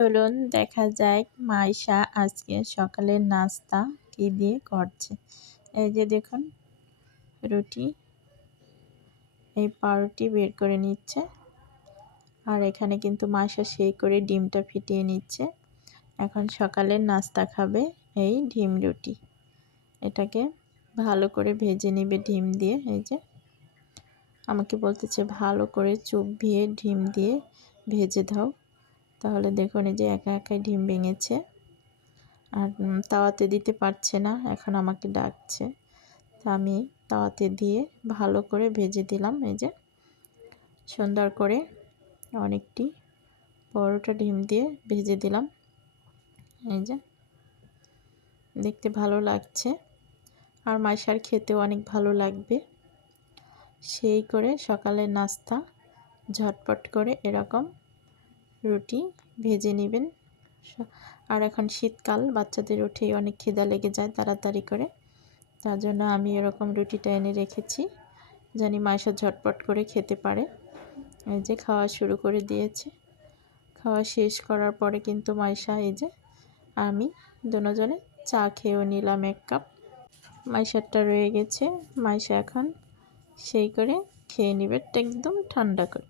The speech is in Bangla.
চলুন দেখা যাক মাইশা আজকে সকালের নাস্তা কি দিয়ে করছে। এই যে দেখুন রুটি, এই পাউরুটি বের করে নিচ্ছে। আর এখানে কিন্তু মাইশা সেই করে ডিমটা ফিটিয়ে নিচ্ছে। এখন সকালের নাস্তা খাবে এই ডিম রুটি। এটাকে ভালো করে ভেজে নেবে ডিম দিয়ে। এই যে আমাকে বলতেছে ভালো করে চুবিয়ে ডিম দিয়ে ভেজে দাও। তাহলে দেখুন এই যে একা একাই ডিম ভেঙেছে। আর তাওয়াতে দিতে পারছে না, এখন আমাকে ডাকছে। তা আমি তাওয়াতে দিয়ে ভালো করে ভেজে দিলাম। এই যে সুন্দর করে অনেকটি পরোটা ডিম দিয়ে ভেজে দিলাম। এই যে দেখতে ভালো লাগছে আর মাইশার খেতেও অনেক ভালো লাগবে। সেই করে সকালের নাস্তা ঝটপট করে এরকম রুটি ভেজে নেবেন। আর এখন শীতকাল, বাচ্চাদের উঠেই অনেক খিদা লেগে যায় তাড়াতাড়ি করে। তার জন্য আমি এরকম রুটিটা এনে রেখেছি, জানি মাইশা ঝটপট করে খেতে পারে। এই যে খাওয়া শুরু করে দিয়েছে। খাওয়া শেষ করার পরে কিন্তু মাইশা এই যে আমি দুজনে চা খেয়েও নিলাম 1 কাপ। মাইশারটা রয়ে গেছে, মাইশা এখন সেই করে খেয়ে নেবে একদম ঠান্ডা করে।